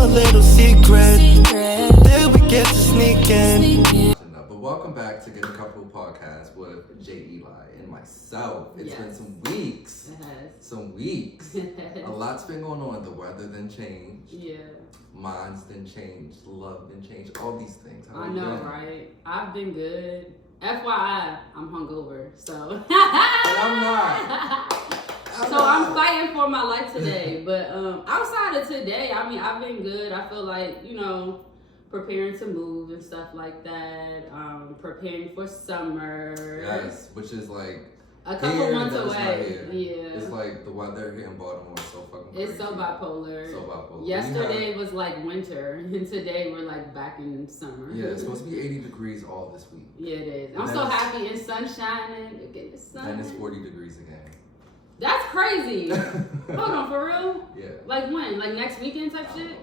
a little secret. Then we get to sneak in. But welcome back to Get a Couple Podcast with Jay Eli and myself. It's been some weeks. It has. Some weeks. A lot's been going on. The weather done changed. Yeah. Minds done changed. Love done changed. All these things. How I you know, been? right? I've been good. FYI, I'm hungover, so. And I'm not. I'm fighting for my life today. But outside of today, I mean, I've been good. I feel like, preparing to move and stuff like that. Preparing for summer. Yes, which is like a couple months away. Yeah. It's like the weather here in Baltimore is so fucking crazy. It's so bipolar. So bipolar. Yesterday was like winter, and today we're like back in summer. Yeah, it's supposed to be 80 degrees all this week. Yeah, it is. I'm so happy. It's sun shining. You're getting the sun. And it's 40 degrees again. That's crazy. Hold on, for real? Yeah. Like when? Like next weekend type shit?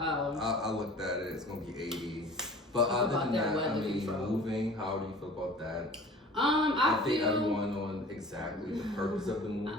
I looked at it. It's gonna be 80. But other than that, I mean, moving. How do you feel about that? I think everyone on exactly the purpose of the move.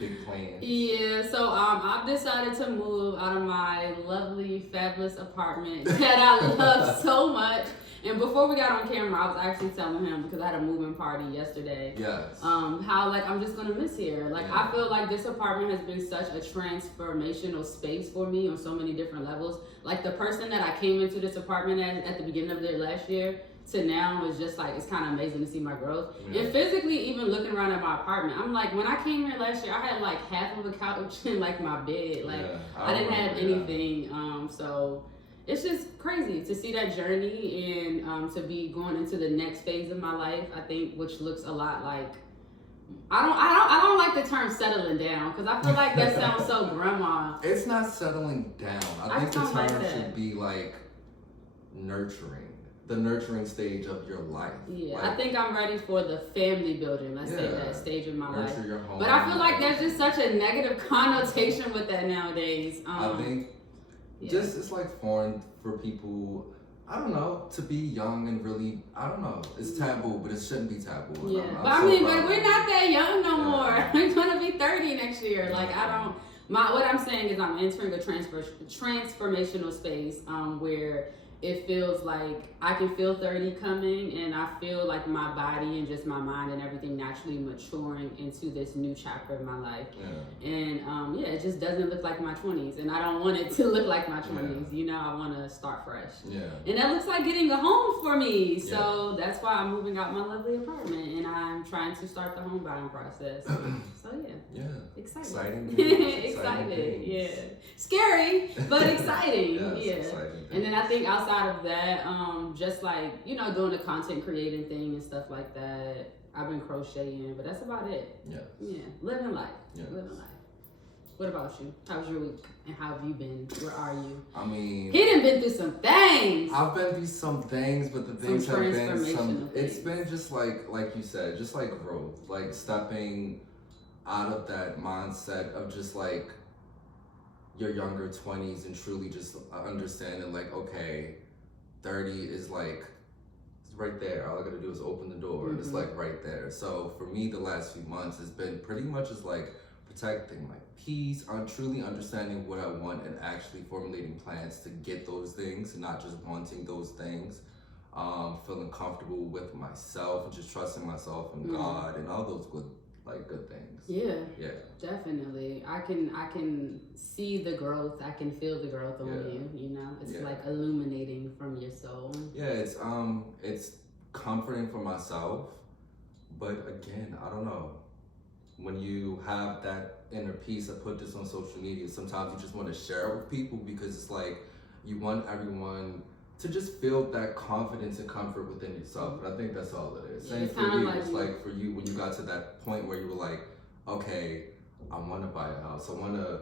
Big plans. Yeah. So I've decided to move out of my lovely, fabulous apartment that I love so much. And before we got on camera, I was actually telling him, because I had a moving party yesterday. Yes. How like I'm just gonna miss here. Like I feel like this apartment has been such a transformational space for me on so many different levels. Like the person that I came into this apartment at the beginning of the last year to now is just like, it's kind of amazing to see my growth. Yeah. And physically, even looking around at my apartment, I'm like, when I came here last year, I had like half of a couch and like my bed. Like I didn't have anything. So it's just crazy to see that journey and to be going into the next phase of my life. I think, which looks a lot like, I don't like the term settling down, because I feel like that sounds so grandma. It's not settling down. I think the term should be like nurturing. The nurturing stage of your life. Yeah, like, I think I'm ready for the family building. Let's say that stage of my life. Your home. But I feel like there's just such a negative connotation with that nowadays. I think just it's like foreign for people. I don't know, to be young and really, I don't know. It's taboo, but it shouldn't be taboo. Yeah, but we're not that young no more. We're gonna be 30 next year. Like what I'm saying is I'm entering a transformational space where it feels like I can feel 30 coming, and I feel like my body and just my mind and everything naturally maturing into this new chapter of my life. Yeah. And it just doesn't look like my 20s, and I don't want it to look like my 20s. Yeah. I want to start fresh. Yeah. And that looks like getting a home for me. So that's why I'm moving out my lovely apartment, and I'm trying to start the home buying process. So yeah. Exciting. Excited. Yeah. Scary, but exciting. Exciting. And then I think outside of that, just like, doing the content creating thing and stuff like that, I've been crocheting, but that's about it. Yeah. Living life. Living life. What about you? How was your week? And how have you been? Where are you? I mean, he done been through some things. I've been through some things, but the things have been some. It's been just like you said, just like growth, like stepping out of that mindset of just like your younger 20s and truly just understanding like, okay, 30 is like, it's right there. All I gotta do is open the door and it's like right there. So for me, the last few months has been pretty much just like protecting my peace, on truly understanding what I want and actually formulating plans to get those things, and not just wanting those things. Feeling comfortable with myself and just trusting myself and God and all those good things. Yeah. Definitely. I can see the growth. I can feel the growth on you. It's like illuminating from your soul. Yeah, it's comforting for myself, but again, I don't know. When you have that inner peace, I put this on social media, sometimes you just want to share it with people because it's like you want everyone to just feel that confidence and comfort within yourself. And I think that's all it is. Same for you. It's like for you, when you got to that point where you were like, okay, I want to buy a house. I want to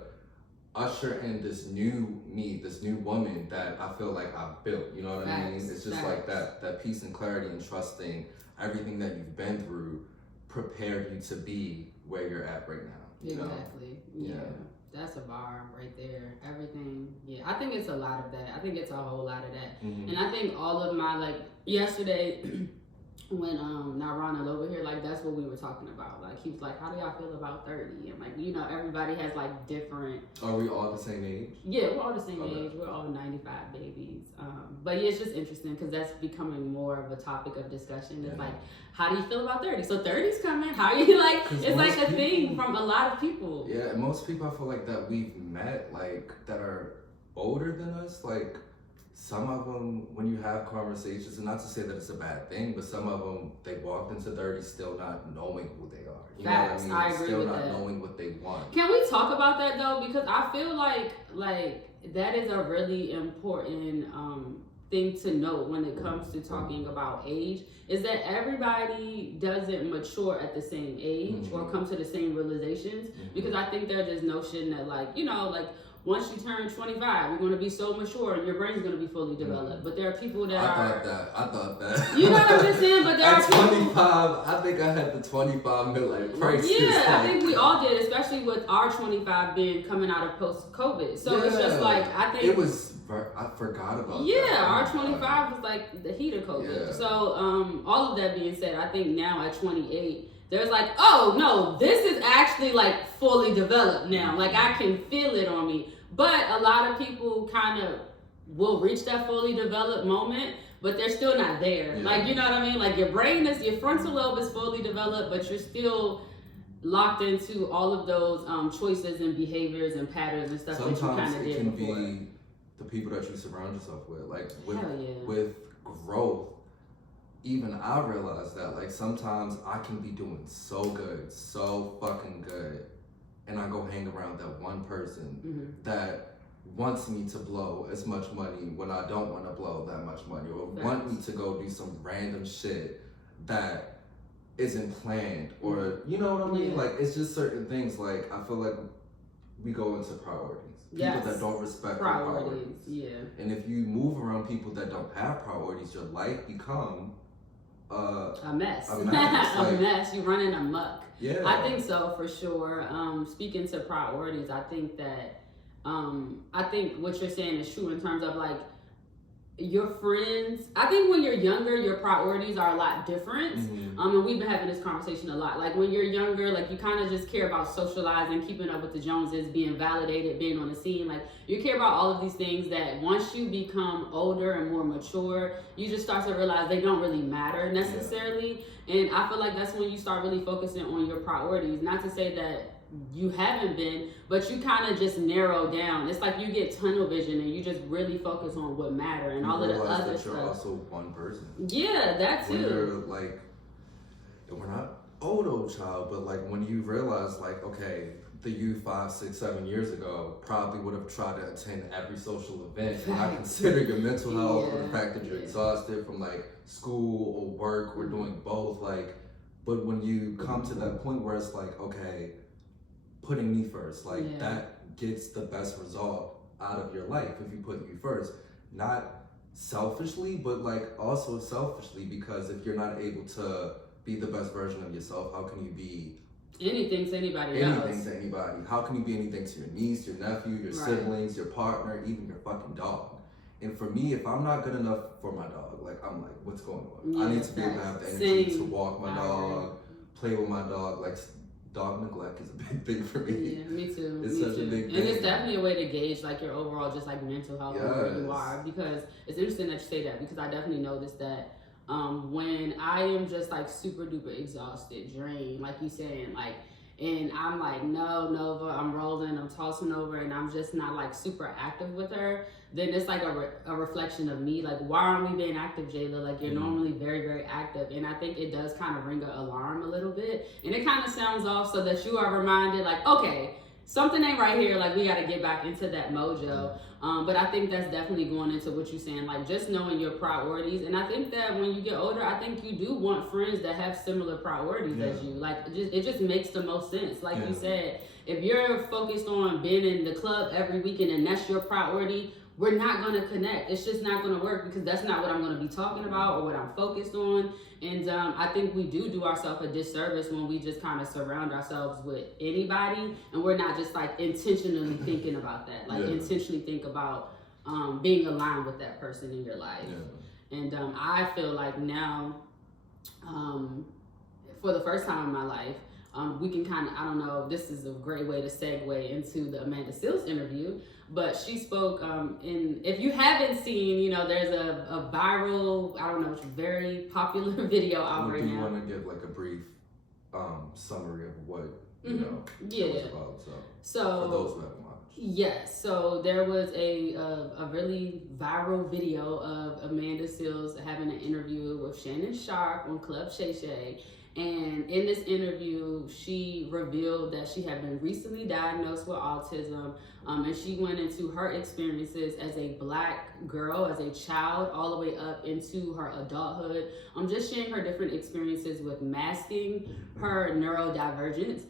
usher in this new me, this new woman that I feel like I've built. You know what I mean? It's just like that peace and clarity and trusting everything that you've been through prepared you to be where you're at right now. Exactly. Yeah. That's a bar right there. Everything. Yeah. I think it's a lot of that. I think it's a whole lot of that. And I think all of my, like, yesterday when now Ronald over here, like that's what we were talking about. Like he was like, how do y'all feel about 30? And like, you know, everybody has like different. Are we all the same age? Yeah, we're all the same age. We're all 95 babies. But yeah, it's just interesting because that's becoming more of a topic of discussion. It's like, how do you feel about 30? So 30's coming. How are you like? It's like a thing from a lot of people. Yeah, and most people I feel like that we've met, like that are older than us, like. Some of them, when you have conversations, and not to say that it's a bad thing, but some of them, they walked into 30 still not knowing who they are. You Facts. know what I mean? I agree still with not that. knowing what they want. Can we talk about that though? Because I feel like that is a really important thing to note when it comes to talking about age, is that everybody doesn't mature at the same age or come to the same realizations. Because I think there's this notion that like, you know, like, once you turn 25, you're going to be so mature and your brain's going to be fully developed. But there are people that I thought that. You know what I'm just saying? But there are people. At 25, I think I had the 25 midlife crisis. Yeah, I think we all did, especially with our 25 being coming out of post-COVID. So it's just like, I think. It was, I forgot about that. Yeah, our 25 was like the heat of COVID. Yeah. So all of that being said, I think now at 28, there's like, oh no, this is actually like fully developed now. Like I can feel it on me. But a lot of people kind of will reach that fully developed moment, but they're still not there. Yeah. Like, you know what I mean? Like your frontal lobe is fully developed, but you're still locked into all of those choices and behaviors and patterns and stuff Sometimes that you kind of did before. Sometimes it can be the people that you surround yourself with. Like with growth, even I realize that like sometimes I can be doing so good, so fucking good, and I go hang around that one person that wants me to blow as much money when I don't want to blow that much money, or want me to go do some random shit that isn't planned, or you know what I mean? Like it's just certain things. Like I feel like we go into priorities. People that don't respect priorities. Yeah. And if you move around people that don't have priorities, your life become a mess. A mess. A mess. You're running amok. Yeah. I think so for sure. Speaking to priorities, I think that I think what you're saying is true in terms of like your friends. I think when you're younger, your priorities are a lot different. And we've been having this conversation a lot. Like when you're younger, like you kind of just care about socializing, keeping up with the Joneses, being validated, being on the scene. Like you care about all of these things that once you become older and more mature, you just start to realize they don't really matter necessarily. And I feel like that's when you start really focusing on your priorities. Not to say that you haven't been, but you kind of just narrow down. It's like you get tunnel vision and you just really focus on what matter and all of the other that stuff. You're also one person. Yeah, that too. When you're like, we're not old child, but like when you realize like, okay, the you 5, 6, 7 years ago probably would have tried to attend every social event and not consider your mental health or the fact that you're exhausted from like school or work or doing both. Like, but when you come to that point where it's like, okay, putting me first, like that gets the best result out of your life if you put you first. Not selfishly, but like also selfishly, because if you're not able to be the best version of yourself, how can you be anything to anybody else? Anything to anybody. How can you be anything to your niece, your nephew, your siblings, your partner, even your fucking dog? And for me, if I'm not good enough for my dog, like I'm like, what's going on? I need to be able to have the energy to walk my dog, play with my dog. Like dog neglect is a big thing for me. Yeah, me too. It's such a big thing. And it's definitely a way to gauge like your overall just like mental health and where you are. Because it's interesting that you say that, because I definitely noticed that when I am just like super duper exhausted, drained, like you saying, like, and I'm like, no, Nova, I'm rolling, I'm tossing over, and I'm just not like super active with her, then it's like a reflection of me. Like, why aren't we being active, Jayla? Like, you're normally very, very active. And I think it does kind of ring an alarm a little bit. And it kind of sounds off so that you are reminded, like, okay, something ain't right here. Like, we got to get back into that mojo. But I think that's definitely going into what you're saying, like just knowing your priorities. And I think that when you get older, I think you do want friends that have similar priorities as you. Like, it just makes the most sense. Like you said, if you're focused on being in the club every weekend and that's your priority, we're not going to connect. It's just not going to work, because that's not what I'm going to be talking about or what I'm focused on. And I think we do ourselves a disservice when we just kind of surround ourselves with anybody and we're not just like intentionally thinking about that. Like intentionally think about being aligned with that person in your life. And I feel like now for the first time in my life. We can kind of, I don't know, this is a great way to segue into the Amanda Seales interview, but she spoke if you haven't seen, you know, there's a viral, I don't know, very popular video out right now. Do you want to give like a brief summary of what, you know, it was about? So for those who haven't watched. Yes, so there was a really viral video of Amanda Seales having an interview with Shannon Sharp on Club Shay. And in this interview, she revealed that she had been recently diagnosed with autism, and she went into her experiences as a Black girl, as a child, all the way up into her adulthood. Just sharing her different experiences with masking her neurodivergence,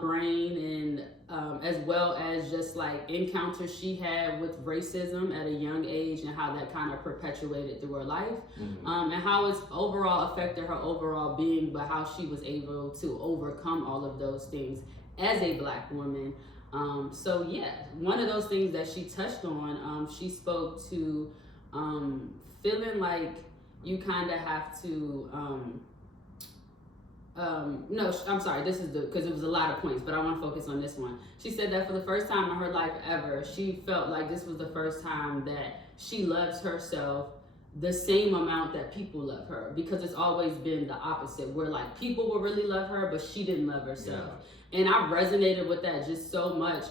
brain, and as well as just like encounters she had with racism at a young age and how that kind of perpetuated through her life, and how it's overall affected her overall being, but how she was able to overcome all of those things as a Black woman. So yeah, one of those things that she touched on, she spoke to feeling like you kind of have to no, I'm sorry, this is because it was a lot of points, but I want to focus on this one. She said that for the first time in her life ever, she felt like this was the first time that she loves herself the same amount that people love her, because it's always been the opposite, where like people will really love her, but she didn't love herself. Yeah. And I resonated with that just so much,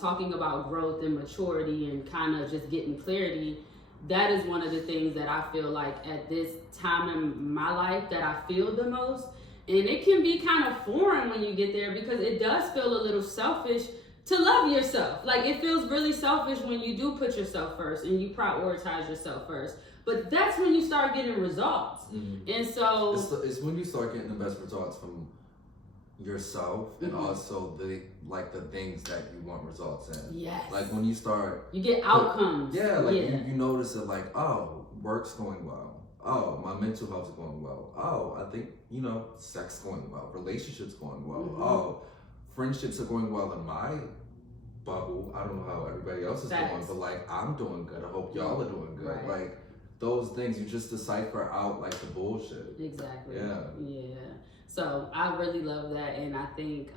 talking about growth and maturity and kind of just getting clarity. That is one of the things that I feel like at this time in my life that I feel the most. And it can be kind of foreign when you get there, because it does feel a little selfish to love yourself. Like, it feels really selfish when you do put yourself first and you prioritize yourself first. But that's when you start getting results. And so it's when you start getting the best results from yourself, and also the things that you want results in. Yes. Like when you start, you get outcomes. You notice it, like, oh, work's going well. Oh, my mental health's going well. Oh, I think, you know, sex going well. Relationships going well. Oh, friendships are going well in my bubble. I don't know how everybody else is doing, but like, I'm doing good. I hope y'all are doing good. Right. Like, those things, you just decipher out like the bullshit. Exactly. Yeah. So I really love that. And I think,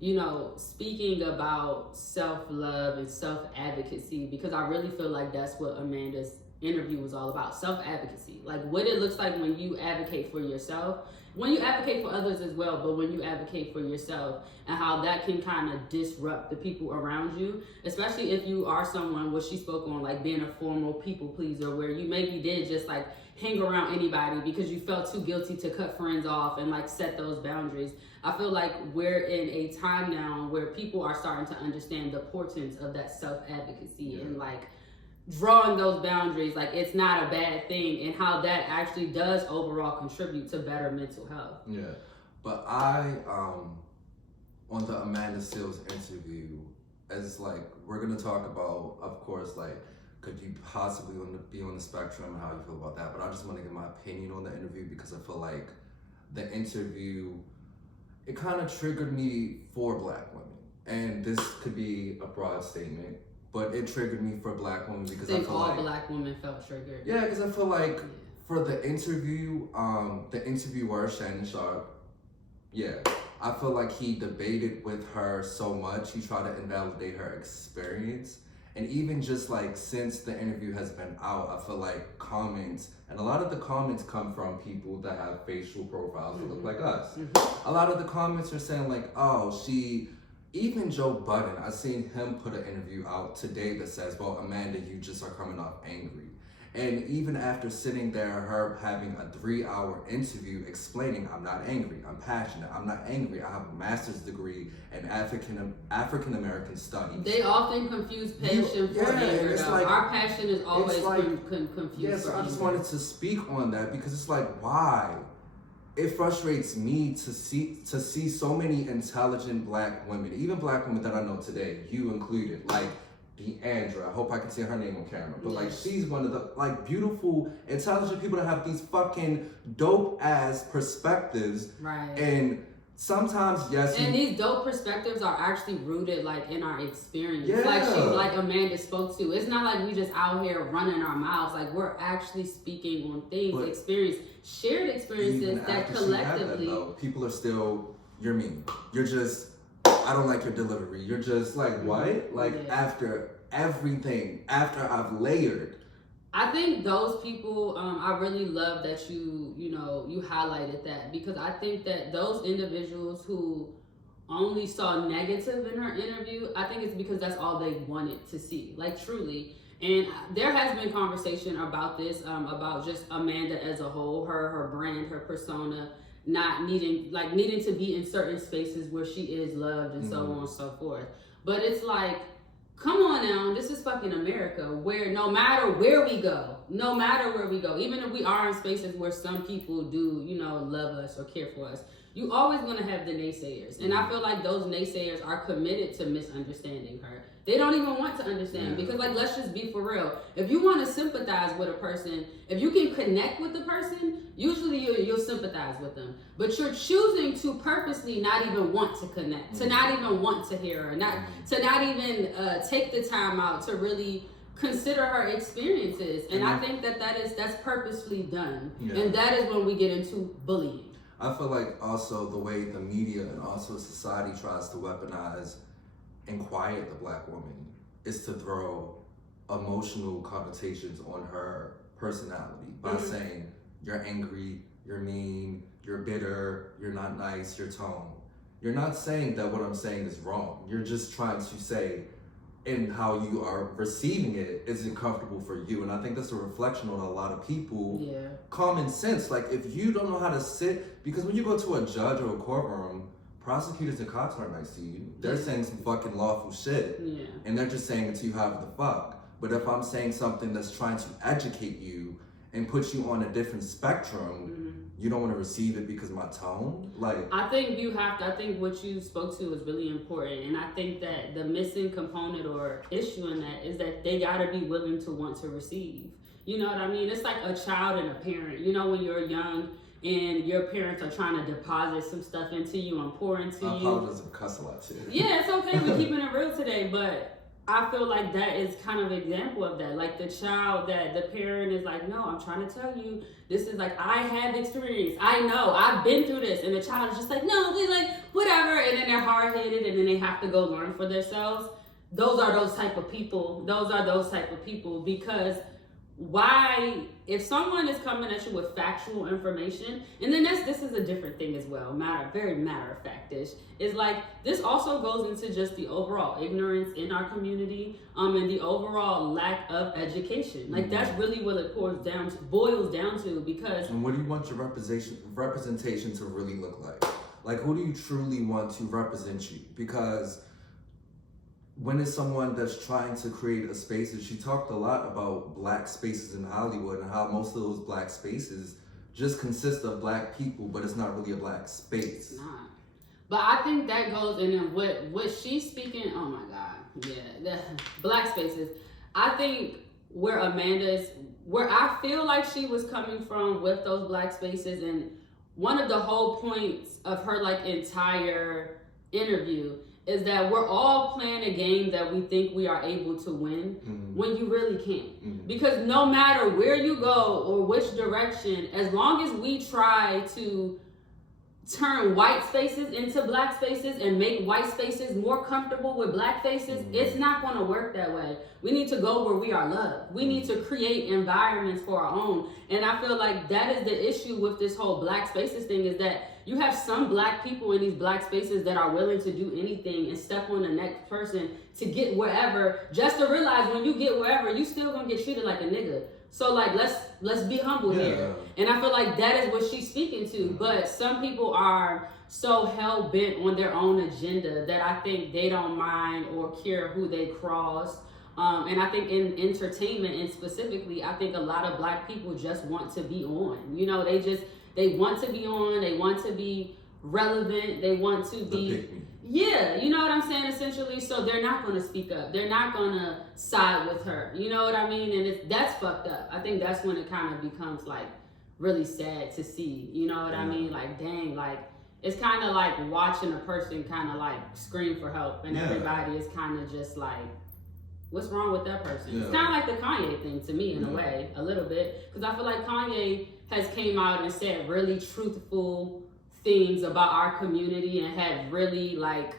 you know, speaking about self-love and self-advocacy, because I really feel like that's what Amanda's interview was all about, self-advocacy, like what it looks like when you advocate for yourself, when you advocate for others as well, but when you advocate for yourself, and how that can kind of disrupt the people around you, especially if you are someone, what she spoke on, like being a formal people pleaser, where you maybe did just like hang around anybody because you felt too guilty to cut friends off and like set those boundaries. I feel like we're in a time now where people are starting to understand the importance of that self-advocacy and like drawing those boundaries, like it's not a bad thing, and how that actually does overall contribute to better mental health. Yeah, but I, on the Amanda Seales interview, as like, we're gonna talk about, of course, like, could you possibly be on the spectrum and how you feel about that, but I just want to give my opinion on the interview, because I feel like the interview, it kind of triggered me for Black women, and this could be a broad statement, but it triggered me for Black women, because I feel all like Black women felt triggered. Yeah, because I feel like for the interview, the interviewer, Shannon Sharp, I feel like he debated with her so much. He tried to invalidate her experience. And even just like since the interview has been out, I feel like comments, and a lot of the comments come from people that have facial profiles that look like us. A lot of the comments are saying like, oh, even Joe Budden, I seen him put an interview out today that says, well, Amanda, you just are coming off angry. And even after sitting there, her having a 3-hour interview explaining, I'm not angry, I'm passionate, I'm not angry, I have a master's degree in African-American studies. They often confuse passion for anger. It's like, our passion is always confused. Yeah, so I just wanted to speak on that, because it's like, why? It frustrates me to see so many intelligent Black women, even Black women that I know today, you included, like Deandra, I hope I can say her name on camera, but like, she's one of the like beautiful, intelligent people that have these fucking dope ass perspectives, right? And sometimes, yes. And these dope perspectives are actually rooted like in our experience. Yeah. Like Amanda spoke to. It's not like we just out here running our mouths. Like we're actually speaking on things, shared experiences that collectively. People are still, you're mean. You're just, I don't like your delivery. You're just like, what? Like after everything, after I've layered. I think those people, I really love that you highlighted that, because I think that those individuals who only saw negative in her interview, I think it's because that's all they wanted to see, like truly. And there has been conversation about this, about just Amanda as a whole, her brand, her persona, not needing to be in certain spaces where she is loved and so on and so forth. But it's like, come on now, this is fucking America, where no matter where we go, even if we are in spaces where some people do, love us or care for us, you always gonna have the naysayers. And I feel like those naysayers are committed to misunderstanding her. They don't even want to understand, because like, let's just be for real. If you want to sympathize with a person, if you can connect with the person, usually you'll sympathize with them. But you're choosing to purposely not even want to connect, to not even want to hear her, to not even take the time out to really consider her experiences. And I think that's purposely done. And that is when we get into bullying. I feel like also the way the media and also society tries to weaponize and quiet the Black woman is to throw emotional connotations on her personality by saying you're angry, you're mean, you're bitter, you're not nice, you're tone. You're not saying that what I'm saying is wrong. You're just trying to say, and how you are receiving it isn't comfortable for you. And I think that's a reflection on a lot of people. Common sense. Like, if you don't know how to sit, because when you go to a judge or a courtroom, prosecutors and cops aren't nice to you. They're saying some fucking lawful shit. And they're just saying it to you however the fuck. But if I'm saying something that's trying to educate you and put you on a different spectrum, you don't want to receive it because of my tone. Like, I think what you spoke to is really important. And I think that the missing component or issue in that is that they gotta be willing to want to receive. You know what I mean? It's like a child and a parent. When you're young and your parents are trying to deposit some stuff into you and pour into you. I apologize for cuss a lot too. Yeah, it's okay. We're keeping it real today, but I feel like that is kind of an example of that. Like the child that the parent is like, no, I'm trying to tell you, this is like, I have experience. I know, I've been through this. And the child is just like, no, we like, whatever. And then they're hard-headed and then they have to go learn for themselves. Those are those type of people. Because why, if someone is coming at you with factual information, and then this is a different thing as well, very matter-of-fact-ish, is like, this also goes into just the overall ignorance in our community, and the overall lack of education. Like, that's really what it boils down to, because... And what do you want your representation to really look like? Like, who do you truly want to represent you? Because when it's someone that's trying to create a space, and she talked a lot about Black spaces in Hollywood and how most of those Black spaces just consist of Black people, but it's not really a Black space. It's not. But I think that goes in and what she's speaking, oh my God, the Black spaces. I think where I feel like she was coming from with those Black spaces, and one of the whole points of her like entire interview is that we're all playing a game that we think we are able to win when you really can't. Because no matter where you go or which direction, as long as we try to turn white spaces into Black spaces and make white spaces more comfortable with Black faces, it's not going to work that way. We need to go where we are loved. We need to create environments for our own. And I feel like that is the issue with this whole Black spaces thing, is that you have some Black people in these Black spaces that are willing to do anything and step on the next person to get wherever, just to realize when you get wherever, you still gonna get treated like a nigga. So like, let's be humble here. And I feel like that is what she's speaking to. But some people are so hell bent on their own agenda that I think they don't mind or care who they cross. And I think in entertainment, and specifically, I think a lot of Black people just want to be on. They want to be on, they want to be relevant, they want to be, you know what I'm saying, essentially. So they're not going to speak up. They're not going to side with her. You know what I mean? And that's fucked up. I think that's when it kind of becomes like really sad to see. You know what I mean? Like, dang, like, it's kind of like watching a person kind of like scream for help, and everybody is kind of just like, what's wrong with that person? Yeah. It's kind of like the Kanye thing to me in a way, a little bit, because I feel like Kanye has came out and said really truthful things about our community and had really like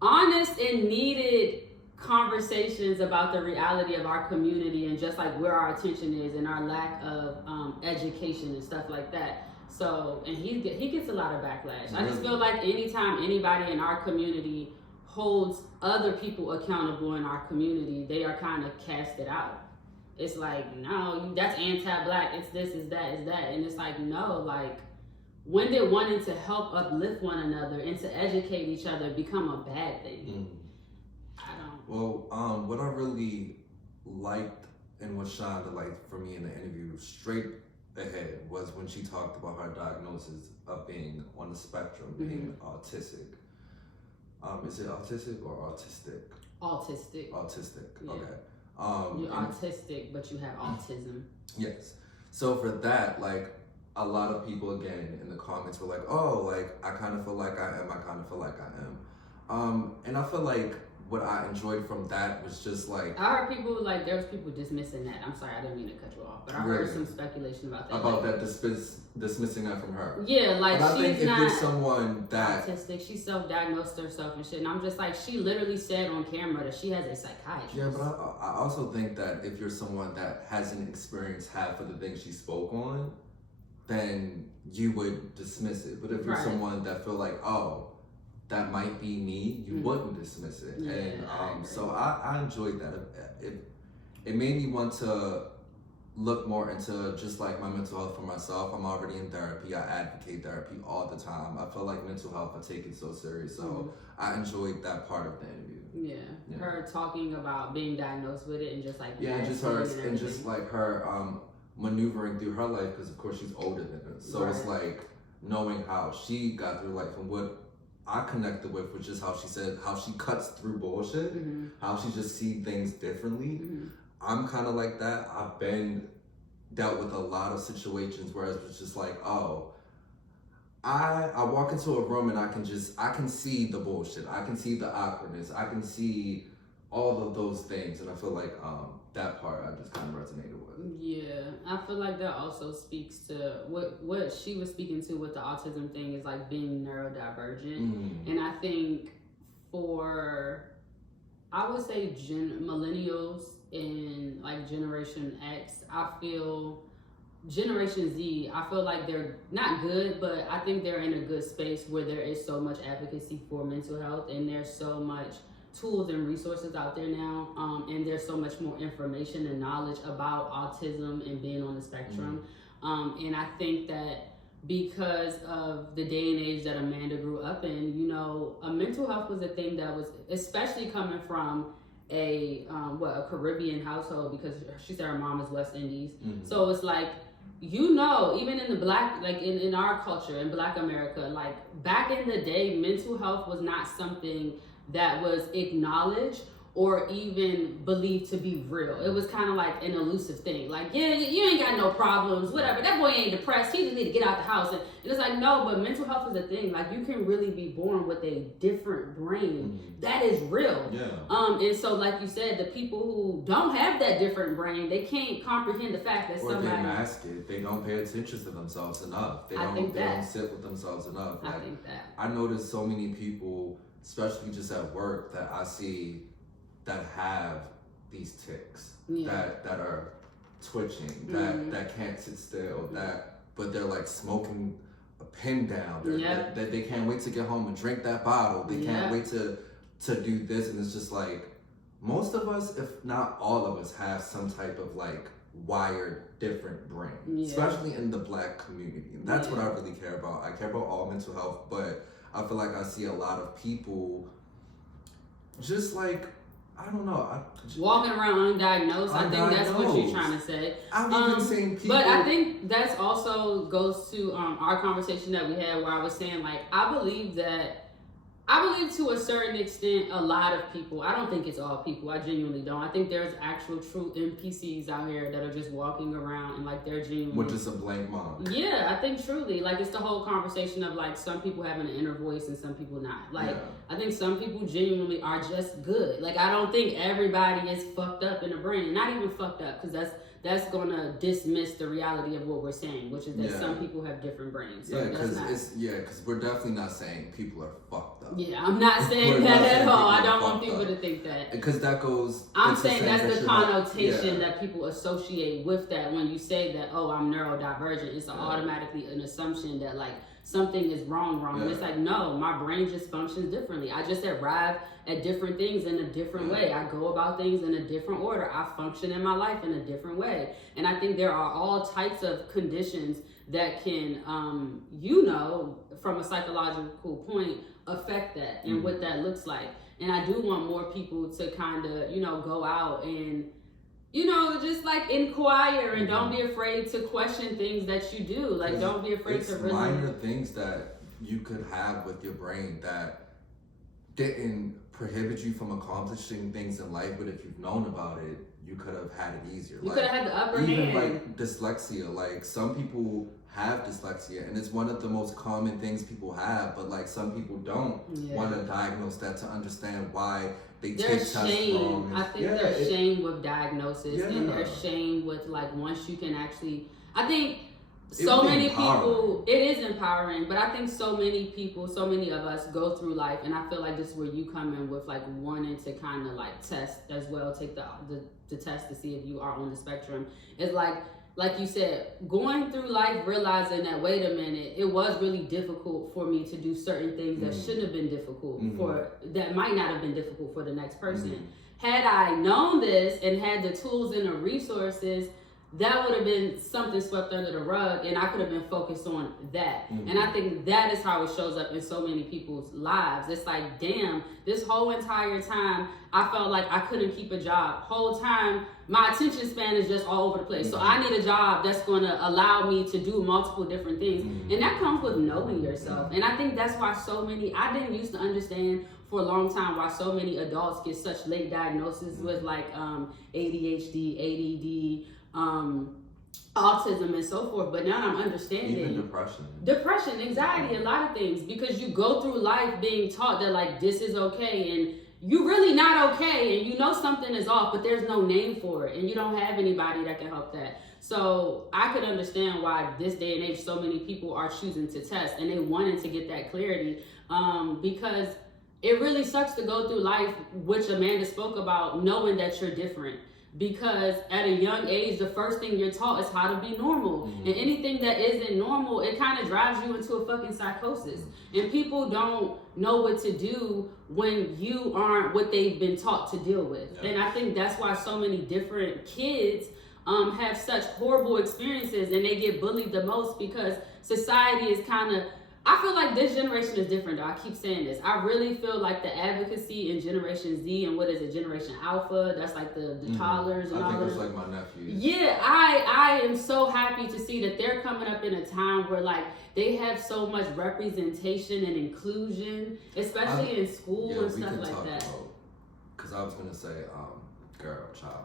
honest and needed conversations about the reality of our community and just like where our attention is and our lack of education and stuff like that. So, and he gets a lot of backlash. I just feel like anytime anybody in our community holds other people accountable in our community, they are kind of casted out. It's like, no, that's anti-black, it's this, it's that, it's that. And it's like, no, like, when did wanting to help uplift one another and to educate each other become a bad thing? I don't. Well, what I really liked and what shined the light for me in the interview straight ahead was when she talked about her diagnosis of being on the spectrum, being autistic. Is it autistic or autistic? Autistic. Autistic, yeah. Okay. You're autistic, but you have autism. Yes. So for that, like, a lot of people, again, in the comments were like, oh, like, I kind of feel like I am, I kind of feel like I am. And I feel like what I enjoyed from that was just like... I heard people, like, there was people dismissing that. I'm sorry, I didn't mean to cut you off, but I heard some speculation about that. About like, that dismissing that from her. Yeah, like, but she's if not you're someone that... autistic. She self-diagnosed herself and shit. And I'm just like, she literally said on camera that she has a psychiatrist. Yeah, but I also think that if you're someone that hasn't experienced half of the things she spoke on, then you would dismiss it. But if you're someone that feel like, oh, that might be me, you wouldn't dismiss it. Yeah, and so I enjoyed that. It made me want to look more into just like my mental health for myself. I'm already in therapy. I advocate therapy all the time. I feel like mental health, I take it so serious. So I enjoyed that part of the interview. Yeah. Her talking about being diagnosed with it and just like just like her maneuvering through her life, because of course she's older than us. So it's like knowing how she got through life and what I connected with, which is how she said how she cuts through bullshit, how she just sees things differently. I'm kind of like that. I've been dealt with a lot of situations where it's just like, oh, I walk into a room and I can see the bullshit. I can see the awkwardness. I can see all of those things. And I feel like that part I just kind of resonated with. Yeah, I feel like that also speaks to what she was speaking to with the autism thing is like being neurodivergent. And I think for, I would say millennials and like Generation X, I feel Generation Z, I feel like they're not good, but I think they're in a good space where there is so much advocacy for mental health and there's so much tools and resources out there now, and there's so much more information and knowledge about autism and being on the spectrum. And I think that because of the day and age that Amanda grew up in, you know, mental health was a thing that was, especially coming from a Caribbean household, because she said her mom is West Indies. So it's like, you know, even in the black, like in our culture, in Black America, like back in the day, mental health was not something that was acknowledged or even believed to be real. It was kind of like an elusive thing. Like, yeah, you ain't got no problems, whatever. That boy ain't depressed. He just need to get out the house. And it's like, no, but mental health is a thing. Like, you can really be born with a different brain. That is real. And so, like you said, the people who don't have that different brain, they can't comprehend the fact that somebody... Or they mask it. They don't pay attention to themselves enough. They don't sit with themselves enough. Like, I think that. I notice so many people, especially just at work, that I see that have these tics, that are twitching, that can't sit still, but they're like smoking a pen down. That they can't wait to get home and drink that bottle. They can't wait to do this, and it's just like most of us, if not all of us, have some type of like wired different brain, especially in the Black community. And that's what I really care about. I care about all mental health, but I feel like I see a lot of people just like, I don't know. Walking around undiagnosed. I think that's what you're trying to say. I've even seen people. But I think that's also goes to our conversation that we had where I was saying, like, I believe that I believe to a certain extent, a lot of people, I don't think it's all people, I genuinely don't. I think there's actual true NPCs out here that are just walking around and like they're genuinely. With just a blank mark. Yeah, I think truly. Like it's the whole conversation of like some people having an inner voice and some people not. Like I think some people genuinely are just good. Like I don't think everybody is fucked up in the brain. Not even fucked up, because that's gonna dismiss the reality of what we're saying, which is that some people have different brains. So because we're definitely not saying people are fucked up. Yeah, I'm not saying that at all. I don't want people to think that. Because that goes. I'm saying that's the connotation that people associate with that when you say that. Oh, I'm neurodivergent. It's automatically an assumption that like something is wrong. And it's like, no, my brain just functions differently. I just arrive at different things in a different way. I go about things in a different order. I function in my life in a different way. And I think there are all types of conditions that can, from a psychological point, affect that and what that looks like. And I do want more people to kind of, go out and, just like inquire and don't be afraid to question things that you do. Like, don't be afraid to really. Minor things that you could have with your brain that didn't prohibit you from accomplishing things in life, but if you've known about it, you could have had it easier. You could have had the upper hand. Even like dyslexia, like some people have dyslexia and it's one of the most common things people have, but like some people don't want to diagnose that to understand why they take tests wrong. I think there's shame with diagnosis and there's shame with like once you can actually, I think so many people, it is empowering, but I think so many people, so many of us go through life, and I feel like this is where you come in with like wanting to kind of like test as well, take the test to see if you are on the spectrum. It's like you said, going through life realizing that, wait a minute, it was really difficult for me to do certain things that shouldn't have been difficult that might not have been difficult for the next person. Had I known this and had the tools and the resources, that would have been something swept under the rug and I could have been focused on that. And I think that is how it shows up in so many people's lives. It's like, damn, this whole entire time I felt like I couldn't keep a job. Whole time my attention span is just all over the place. So I need a job that's going to allow me to do multiple different things. And that comes with knowing yourself. And I think that's why I didn't used to understand for a long time why so many adults get such late diagnoses with like ADHD, ADD, autism and so forth, but now I'm understanding. Even depression, anxiety, a lot of things, because you go through life being taught that like this is okay and you're really not okay and you know something is off, but there's no name for it and you don't have anybody that can help that. So I could understand why this day and age so many people are choosing to test and they wanted to get that clarity, because it really sucks to go through life, which Amanda spoke about, knowing that you're different. Because at a young age, the first thing you're taught is how to be normal. And anything that isn't normal, it kind of drives you into a fucking psychosis. And people don't know what to do when you aren't what they've been taught to deal with. And I think that's why so many different kids have such horrible experiences and they get bullied the most, because society is kind of, I feel like this generation is different though. I keep saying this. I really feel like the advocacy in Generation Z and what is it, Generation Alpha, that's like the toddlers and all that. I think it's like my nephews. Yeah, I am so happy to see that they're coming up in a time where like they have so much representation and inclusion, especially in school and stuff like that. Because I was going to say, girl, child.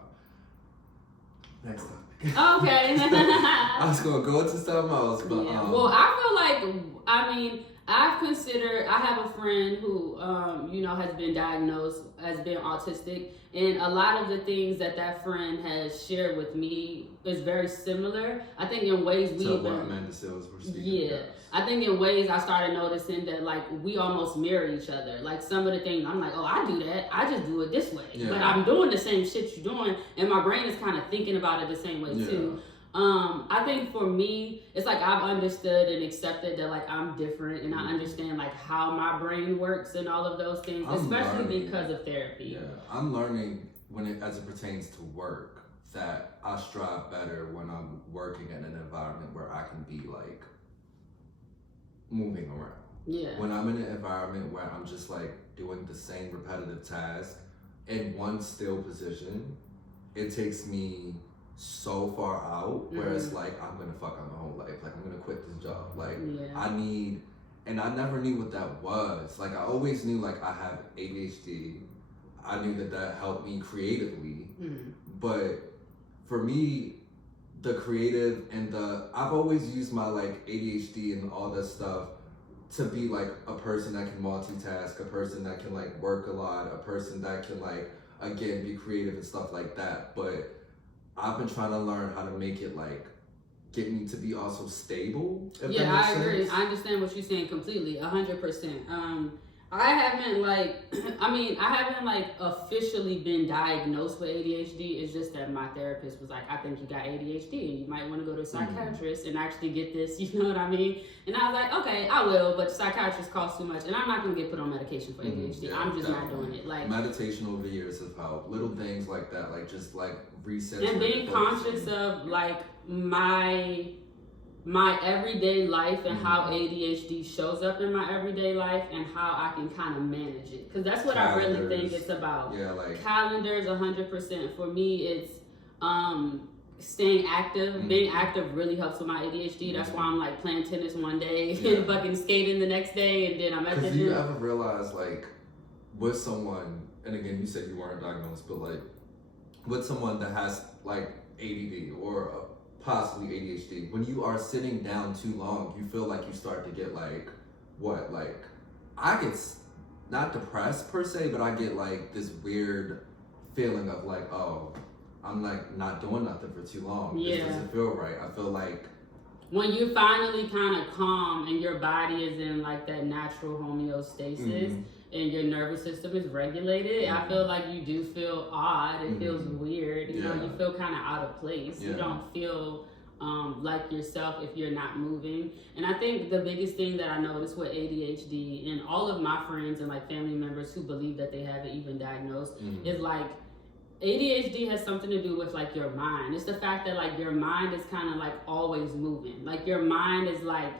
Next topic. Okay. I was going to go into something else, but well, I feel like, I have a friend who, has been diagnosed as being autistic, and a lot of the things that friend has shared with me is very similar. I think in ways I think in ways I started noticing that like we almost mirror each other. Like some of the things I'm like, oh, I do that. I just do it this way. Yeah. But I'm doing the same shit you're doing, and my brain is kind of thinking about it the same way too. I think for me, it's like I've understood and accepted that like I'm different and I understand like how my brain works and all of those things, especially because of therapy. Yeah, I'm learning as it pertains to work that I strive better when I'm working in an environment where I can be like moving around. Yeah. When I'm in an environment where I'm just like doing the same repetitive task in one still position, it takes me so far out where it's like I'm gonna fuck on my whole life. Like I'm gonna quit this job. Like I need And I never knew what that was. Like, I always knew, like, I have ADHD. I knew that helped me creatively. But for me, the creative and I've always used my, like, ADHD and all that stuff to be, like, a person that can multitask, a person that can, like, work a lot, a person that can, like, again, be creative and stuff like that. But I've been trying to learn how to make it, like, get me to be also stable. Yeah, I agree. I understand what you're saying completely, 100%. I haven't like officially been diagnosed with ADHD. It's just that my therapist was like, I think you got ADHD and you might want to go to a psychiatrist and actually get this, you know what I mean? And I was like, okay, I will, but psychiatrists cost too much and I'm not going to get put on medication for ADHD. Yeah, I'm just not doing it. Like, meditation over the years have helped. Little things like that, like just like reset. And being conscious of like my everyday life and how ADHD shows up in my everyday life and how I can kind of manage it. Because that's what calendars. I really think it's about. Yeah, like calendars, 100%. For me, it's staying active. Being active really helps with my ADHD. That's why I'm like playing tennis one day and fucking skating the next day, and then I'm at the gym. Do you ever realize, like, with someone, and again, you said you weren't diagnosed, but like with someone that has like ADD or possibly ADHD, when you are sitting down too long, you feel like you start to get like, what, like, I get not depressed per se, but I get like this weird feeling of like, oh, I'm like not doing nothing for too long. Yeah. This doesn't feel right. I feel like when you finally kind of calm and your body is in like that natural homeostasis and your nervous system is regulated, I feel like you do feel odd. It feels weird. You know, you feel kind of out of place. You don't feel like yourself if you're not moving. And I think the biggest thing that I noticed with ADHD and all of my friends and like family members who believe that they have it even diagnosed is like ADHD has something to do with like your mind. It's the fact that like your mind is kind of like always moving. Like your mind is like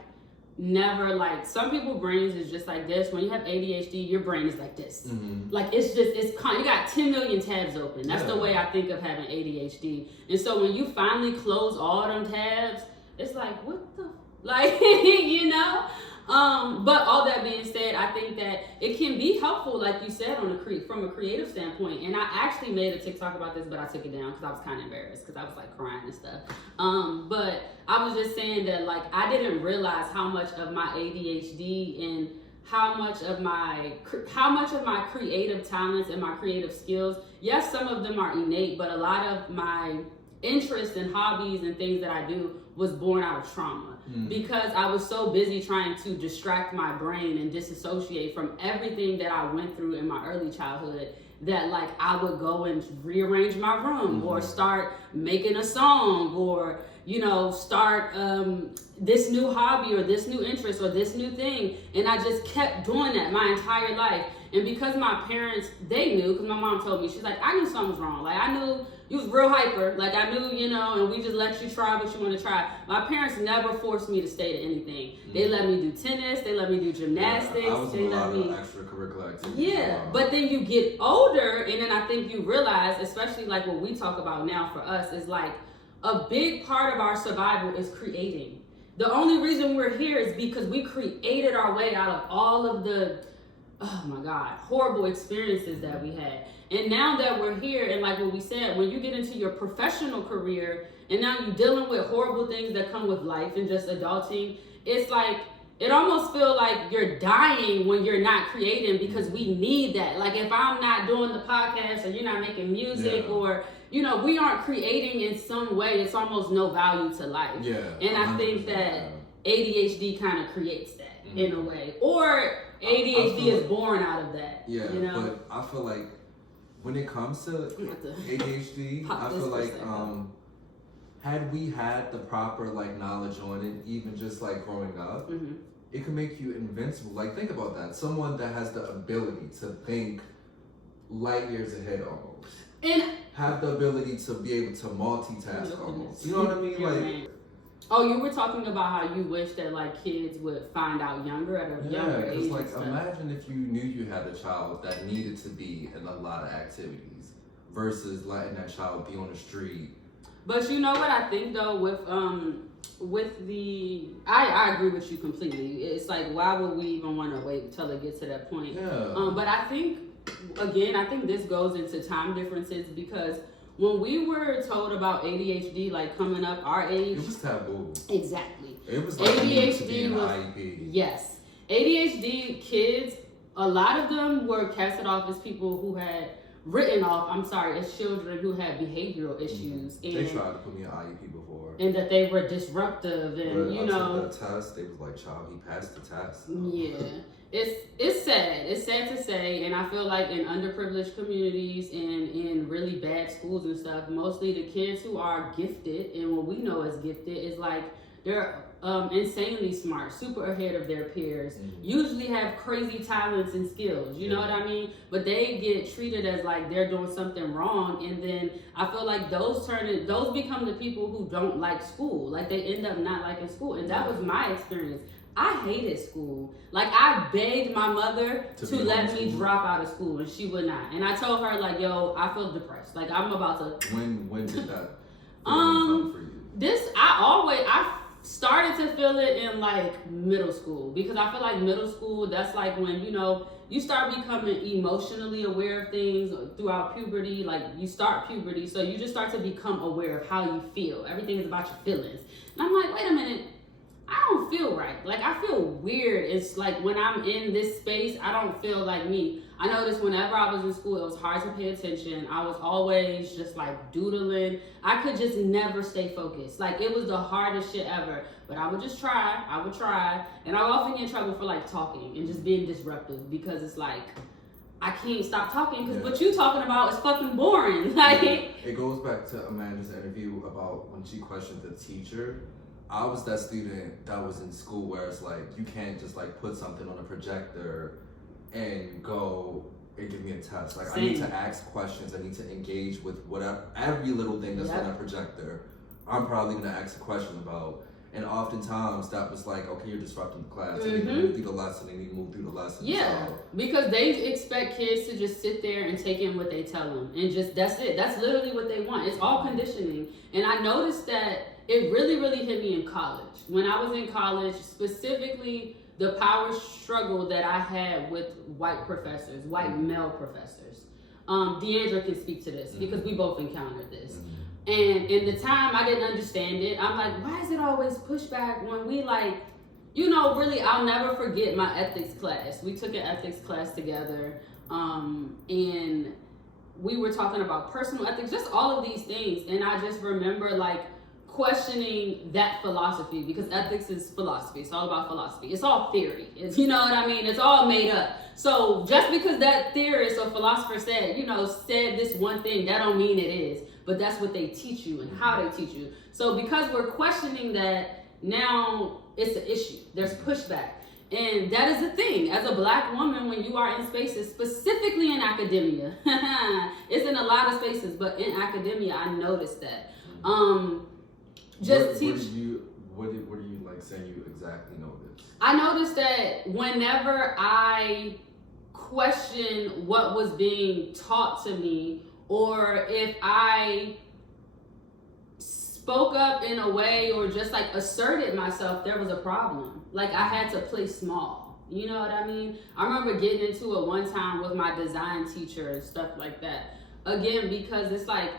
never like, some people's brains is just like this. When you have ADHD, your brain is like this. Like it's just, you got 10 million tabs open. That's the way I think of having ADHD. And so when you finally close all them tabs, it's like, what the, like, you know? But all that being said, I think that it can be helpful, like you said, from a creative standpoint. And I actually made a TikTok about this, but I took it down because I was kind of embarrassed because I was like crying and stuff. But I was just saying that like I didn't realize how much of my ADHD and how much of my creative talents and my creative skills, yes, some of them are innate, but a lot of my interests and hobbies and things that I do was born out of trauma. Because I was so busy trying to distract my brain and disassociate from everything that I went through in my early childhood, that like I would go and rearrange my room or start making a song or, you know, start this new hobby or this new interest or this new thing. And I just kept doing that my entire life. And because my parents, they knew, because my mom told me, she's like, I knew something was wrong. Like I knew you was real hyper. Like I knew, you know, and we just let you try what you want to try. My parents never forced me to stay to anything. They let me do tennis. They let me do gymnastics. I was they in a lot let me of extracurricular activities. Yeah, but then you get older, and then I think you realize, especially like what we talk about now for us, is like a big part of our survival is creating. The only reason we're here is because we created our way out of all of the, oh my God, horrible experiences that we had. And now that we're here, and like what we said, when you get into your professional career, and now you're dealing with horrible things that come with life and just adulting, it's like, it almost feels like you're dying when you're not creating, because we need that. Like if I'm not doing the podcast or you're not making music or, you know, we aren't creating in some way, it's almost no value to life. And I think that ADHD kind of creates that in a way. Or ADHD is born out of that. You know? But I feel like when it comes to ADHD, I feel like had we had the proper like knowledge on it, even just like growing up, it could make you invincible. Like think about that. Someone that has the ability to think light years ahead almost. And have the ability to be able to multitask almost. You know what I mean? Like oh, you were talking about how you wish that like kids would find out younger at a younger age. Yeah, because like imagine if you knew you had a child that needed to be in a lot of activities versus letting that child be on the street. But you know what I think though with I agree with you completely. It's like, why would we even want to wait until it gets to that point? Yeah. But I think this goes into time differences, because when we were told about ADHD, like coming up our age, it was taboo. Exactly. It was like ADHD was IEP. Yes. ADHD kids, a lot of them were casted off as people who had as children who had behavioral issues. Mm-hmm. They tried to put me in IEP before. And that they were disruptive, and I took that test, they was like, child, he passed the test. Yeah. It's sad. It's sad to say, and I feel like in underprivileged communities and in really bad schools and stuff, mostly the kids who are gifted, and what we know as gifted is like they're insanely smart, super ahead of their peers, usually have crazy talents and skills, you know what I mean? But they get treated as like they're doing something wrong, and then I feel like those become the people who don't like school. Like they end up not liking school, and that was my experience. I hated school. Like I begged my mother to let me drop out of school, and she would not. And I told her like, yo, I feel depressed. Like I'm about to. When did that come for you? I started to feel it in like middle school, because I feel like middle school, that's like when, you know, you start becoming emotionally aware of things throughout puberty. Like you start puberty, so you just start to become aware of how you feel. Everything is about your feelings. And I'm like, wait a minute, I don't feel right. Like I feel weird. It's like when I'm in this space, I don't feel like me. I noticed whenever I was in school, it was hard to pay attention. I was always just like doodling. I could just never stay focused. Like it was the hardest shit ever. But I would just try. I would try. And I would often get in trouble for like talking and just being disruptive, because it's like, I can't stop talking because what you talking about is fucking boring. Like it goes back to Amanda's interview about when she questioned the teacher. I was that student that was in school where it's like, you can't just like put something on a projector and go and give me a test. Like I need to ask questions. I need to engage with whatever, every little thing that's on that projector. I'm probably gonna ask a question about. And oftentimes that was like, okay, you're disrupting the class. They need to move through the lesson. They need to move through the lesson. Yeah, so. Because they expect kids to just sit there and take in what they tell them. And just, that's it. That's literally what they want. It's all conditioning. And I noticed that it really, really hit me in college. When I was in college, specifically the power struggle that I had with white professors, white male professors. Deandra can speak to this because we both encountered this. And in the time, I didn't understand it. I'm like, why is it always pushback when we like, you know, really, I'll never forget my ethics class. We took an ethics class together, and we were talking about personal ethics, just all of these things. And I just remember like questioning that philosophy, because ethics is philosophy. It's all about philosophy. It's all theory. It's, you know what I mean? It's all made up. So just because that theorist or philosopher said this one thing, that don't mean it is. But that's what they teach you and how they teach you. So because we're questioning that, now it's an issue. There's pushback. And that is the thing. As a black woman, when you are in spaces, specifically in academia, it's in a lot of spaces, but in academia, I noticed that. What do you like saying you exactly noticed? I noticed that whenever I questioned what was being taught to me, or if I spoke up in a way or just like asserted myself, there was a problem. Like I had to play small. You know what I mean? I remember getting into it one time with my design teacher and stuff like that. Again, because it's like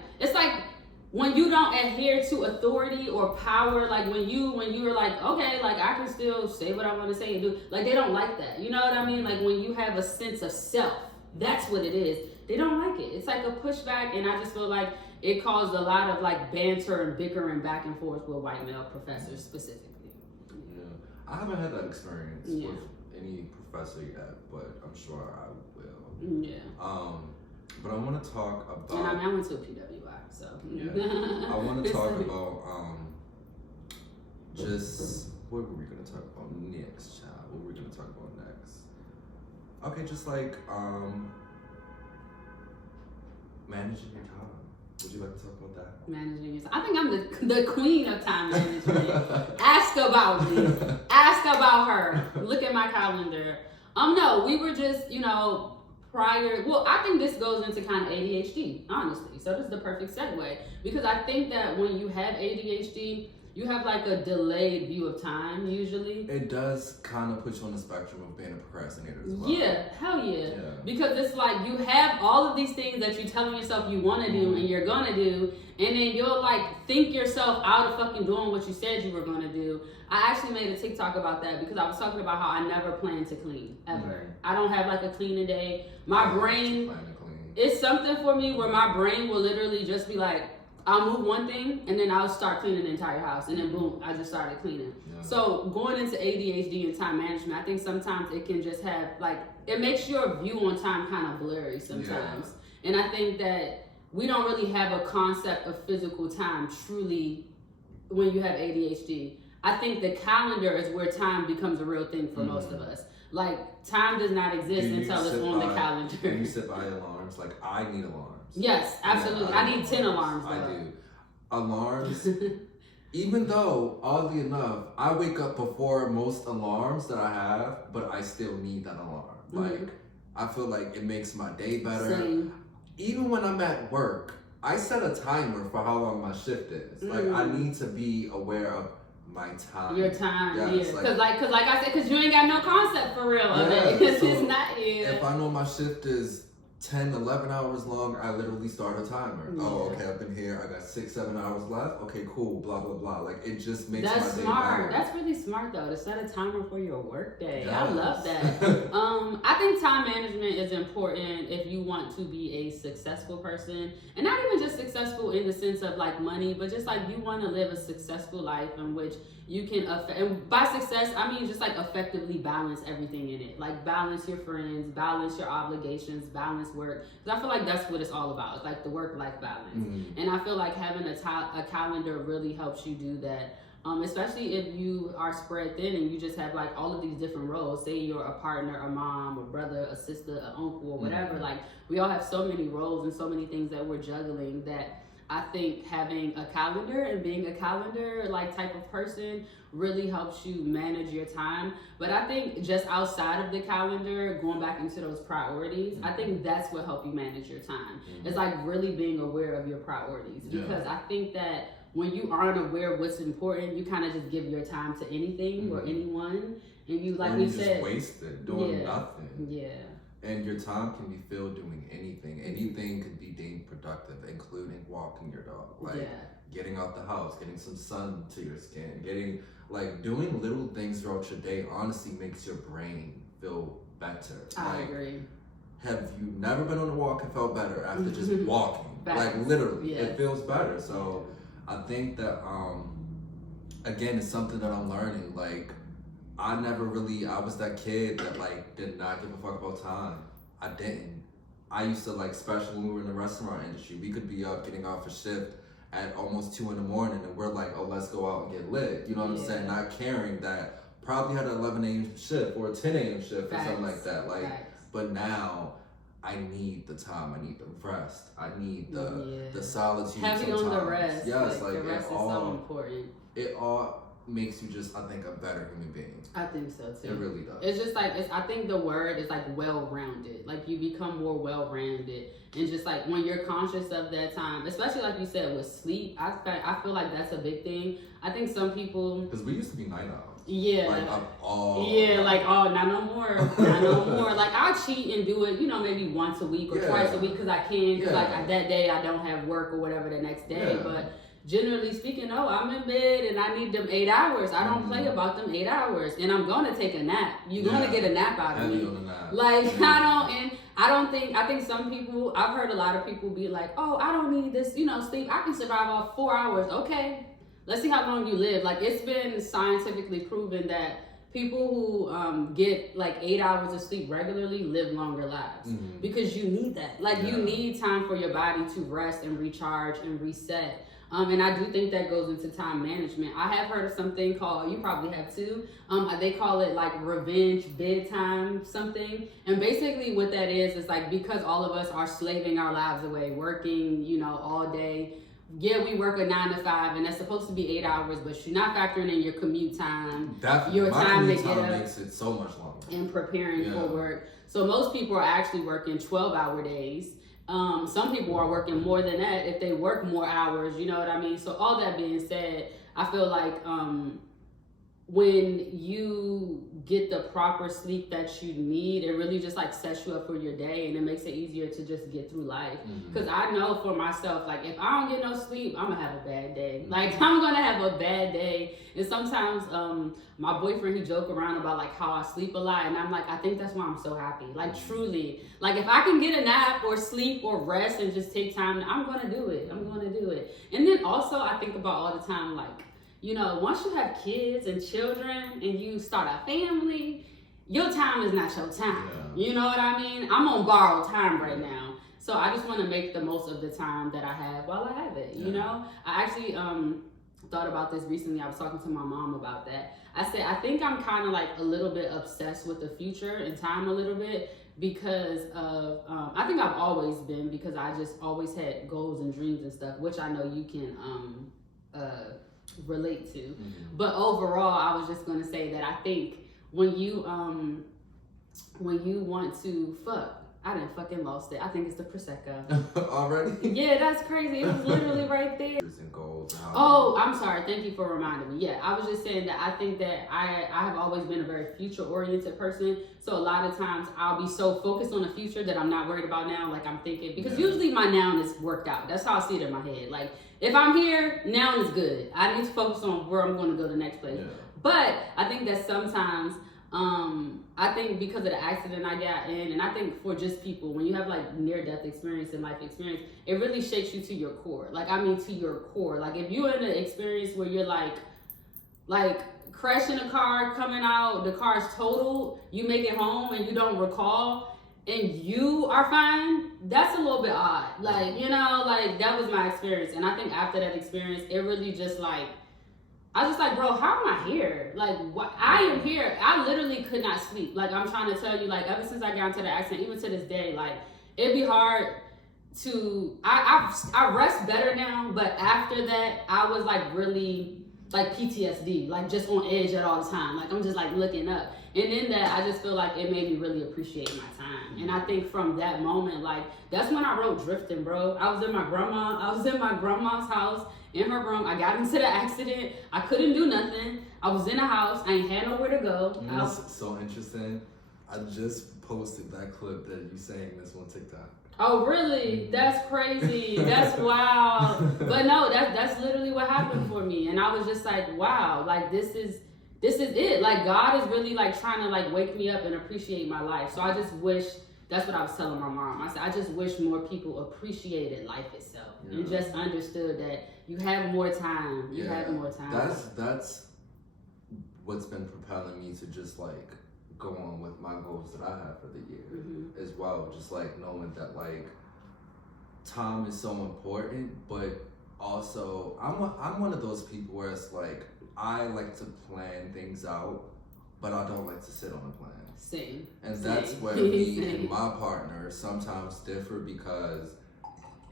when you don't adhere to authority or power, like when you were like, okay, like I can still say what I want to say and do, like they don't like that. You know what I mean? Like when you have a sense of self, that's what it is. They don't like it. It's like a pushback, and I just feel like it caused a lot of like banter and bickering back and forth with white male professors specifically. Yeah, I haven't had that experience with any professor yet, but I'm sure I will. Yeah. But I want to talk about. And I went to a PWI, so. Yeah. I want to talk about just what were we gonna talk about next, child? What were we gonna talk about next? Okay, just like managing your time. Would you like to talk about that? Managing your time. I think I'm the queen of time management. Ask about me. Ask about her. Look at my calendar. No, we were just, prior. Well, I think this goes into kind of ADHD, honestly. So this is the perfect segue, because I think that when you have ADHD, you have like a delayed view of time usually. It does kind of put you on the spectrum of being a procrastinator as well. Yeah, hell yeah. Because it's like you have all of these things that you're telling yourself you want to do and you're gonna do, and then you'll like think yourself out of fucking doing what you said you were gonna do. I actually made a TikTok about that because I was talking about how I never plan to clean ever. I don't have like a cleaning day. My brain, it's something for me where my brain will literally just be like, I'll move one thing and then I'll start cleaning the entire house, and then boom, I just started cleaning. So going into ADHD and time management, I think sometimes it can just have like, it makes your view on time kind of blurry sometimes. And I think that we don't really have a concept of physical time truly when you have ADHD. I think the calendar is where time becomes a real thing for most of us. Like, time does not exist until it's on the calendar. Do you sit by alarms? Like, I need alarms. Yes, absolutely. I need 10 alarms. I do. Alarms, even though, oddly enough, I wake up before most alarms that I have, but I still need that alarm. Like, I feel like it makes my day better. Same. Even when I'm at work, I set a timer for how long my shift is. Like, I need to be aware of my time. Your time, yes, yeah. Because like I said, because you ain't got no concept for real of it. It's so not it. If I know my shift is 10, 11 hours long, I literally start a timer. Oh, okay, I've been here, I got 6, 7 hours left. Okay, cool, blah, blah, blah. Like, it just makes my day better. That's really smart, though, to set a timer for your work day. Yes. I love that. I think time management is important if you want to be a successful person. And not even just successful in the sense of, like, money, but just, like, you want to live a successful life in which you can, and by success, I mean just, like, effectively balance everything in it. Like, balance your friends, balance your obligations, balance work, because I feel like that's what it's all about. It's like the work-life balance. And I feel like having a calendar really helps you do that, especially if you are spread thin and you just have like all of these different roles. Say you're a partner, a mom, a brother, a sister, an uncle, or whatever. Like, we all have so many roles and so many things that we're juggling that I think having a calendar and being a calendar like type of person really helps you manage your time. But I think just outside of the calendar, going back into those priorities, I think that's what helps you manage your time. It's like really being aware of your priorities, because I think that when you aren't aware of what's important, you kind of just give your time to anything or anyone, and you, like we said, just waste it doing nothing. Yeah. And your time can be filled doing anything. Anything could be deemed productive, including walking your dog, like getting out the house, getting some sun to your skin, getting like doing little things throughout your day. Honestly, makes your brain feel better. I agree. Have you never been on a walk and felt better after just walking? Like literally, it feels better. So I think that again, it's something that I'm learning. Like, I was that kid that like did not give a fuck about time. I didn't. I used to like, especially when we were in the restaurant industry, we could be up getting off a shift at almost 2 a.m. and we're like, oh, let's go out and get lit. You know what I'm saying? Not caring that probably had an 11 a.m. shift or a 10 a.m. shift or something like that. Like, but now I need the time. I need the rest. I need the solitude. Heavy on the rest. Yes, like the rest is so important. It all makes you just, I think, a better human being. I think so too. It really does. It's just like, I think the word is like well-rounded. Like, you become more well-rounded, and just like when you're conscious of that time, especially like you said with sleep, I feel like that's a big thing. I think some people, because we used to be night owls. Yeah. Like up all. Yeah, like, oh, not no more. Not no more. Like, I'll cheat and do it, maybe once a week or twice a week because I can. Because like that day I don't have work or whatever the next day. But generally speaking, no, I'm in bed and I need them 8 hours. I don't play about them 8 hours, and I'm gonna take a nap. You're gonna get a nap out of me. Like, I think some people, I've heard a lot of people be like, oh, I don't need this, sleep. I can survive off 4 hours. Okay, let's see how long you live. Like, it's been scientifically proven that people who get like 8 hours of sleep regularly live longer lives because you need that. Like, you need time for your body to rest and recharge and reset. And I do think that goes into time management. I have heard of something called, you probably have too, they call it like revenge bedtime something. And basically what that is like, because all of us are slaving our lives away, working, all day. Yeah, we work a 9 to 5, and that's supposed to be 8 hours, but you're not factoring in your commute time. Definitely. Your time to get up makes it so much longer. And preparing for work. So most people are actually working 12-hour days. Some people are working more than that if they work more hours, you know what I mean? So all that being said, I feel like when you get the proper sleep that you need, it really just like sets you up for your day, and it makes it easier to just get through life. Because I know for myself, like if I don't get no sleep, I'm gonna have a bad day. Like I'm gonna have a bad day. And sometimes my boyfriend, he joke around about like how I sleep a lot, and I'm like, I think that's why I'm so happy. Like truly, like if I can get a nap or sleep or rest and just take time, I'm gonna do it. I'm gonna do it. And then also I think about all the time, like, you know, once you have kids and children and you start a family, your time is not your time. Yeah. You know what I mean? I'm on borrowed time right now. So I just want to make the most of the time that I have while I have it, you know? I actually thought about this recently. I was talking to my mom about that. I said, I think I'm kind of like a little bit obsessed with the future and time a little bit because of, I think I've always been, because I just always had goals and dreams and stuff, which I know you can relate to. But overall, I was just gonna say that I think when you want to fuck, I done fucking lost it. I think it's the Prosecco. Already? Yeah, that's crazy. It was literally right there. And goals. Oh, I'm sorry. Thank you for reminding me. Yeah, I was just saying that I think that I have always been a very future-oriented person. So a lot of times I'll be so focused on the future that I'm not worried about now. Like I'm thinking, because usually my noun is worked out. That's how I see it in my head. Like if I'm here, noun is good. I need to focus on where I'm going to go the next place. Yeah. But I think that sometimes, I think because of the accident I got in, and I think for just people, when you have like near-death experience and life experience, it really shakes you to your core. Like, I mean, to your core. Like, if you're in an experience where you're like crashing a car, coming out, the car's totaled, you make it home and you don't recall, and you are fine, that's a little bit odd. Like, you know, like that was my experience. And I think after that experience, it really just like, I was just like, bro, how am I here? Like, what? I am here. I literally could not sleep. Like, I'm trying to tell you, like, ever since I got into the accident, even to this day, like, it'd be hard to, I rest better now, but after that, I was like really, like PTSD, like just on edge at all the time. Like, I'm just like looking up. And in that, I just feel like it made me really appreciate my time. And I think from that moment, like, that's when I wrote Drifting, bro. I was in my grandma's house, in her room. I got into the accident. I couldn't do nothing. I was in a house. I ain't had nowhere to go. That's so interesting. I just posted that clip that you saying this on TikTok. Oh, really? That's crazy. That's wild. But no, that's literally what happened for me. And I was just like, wow, like this is it. Like God is really like trying to like wake me up and appreciate my life. So I just wish, that's what I was telling my mom. I said, I just wish more people appreciated life itself and just understood that you have more time. You have more time. That's what's been propelling me to just like go on with my goals that I have for the year as well. Just like knowing that like time is so important, but also I'm one of those people where it's like I like to plan things out, but I don't like to sit on a plan. Same. And that's where me and my partner sometimes differ, because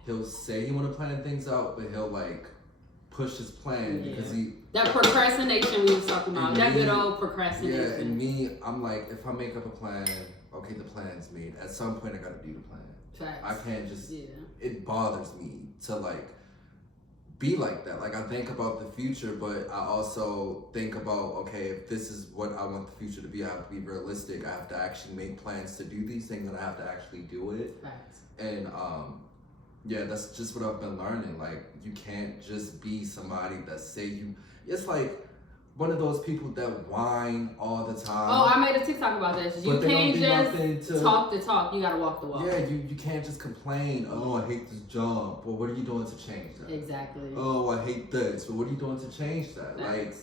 he'll say he want to plan things out, but he'll like push his plan because that procrastination we was talking about, that good old procrastination. Yeah, and me, I'm like, if I make up a plan, okay, the plan's made. At some point, I got to do the plan. Facts. I can't just. It bothers me to like be like that. Like I think about the future, but I also think about, okay, if this is what I want the future to be, I have to be realistic. I have to actually make plans to do these things, and I have to actually do it. Facts. And yeah, that's just what I've been learning. Like you can't just be somebody that say you. It's like one of those people that whine all the time. Oh, I made a TikTok about that. You can't just talk the talk. You gotta walk the walk. Yeah, you can't just complain. Oh, I hate this job. Well, what are you doing to change that? Exactly. Oh, I hate this. But what are you doing to change that? Like,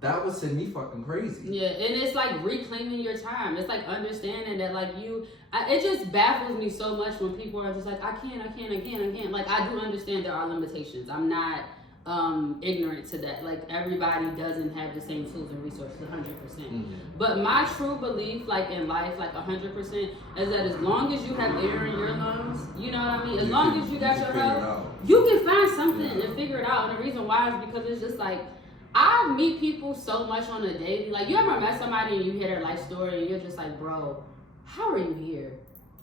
that would send me fucking crazy. Yeah, and it's like reclaiming your time. It's like understanding that like it just baffles me so much when people are just like, I can't. Like I do understand there are limitations. I'm not ignorant to that. Like everybody doesn't have the same tools and resources 100%. But my true belief like in life, like 100%, is that as long as you have air in your lungs, you know what I mean? As long as you got your health, you can find something and figure it out. And the reason why is because it's just like, I meet people so much on a daily. Like, you ever met somebody and you hear their life story and you're just like, bro, how are you here?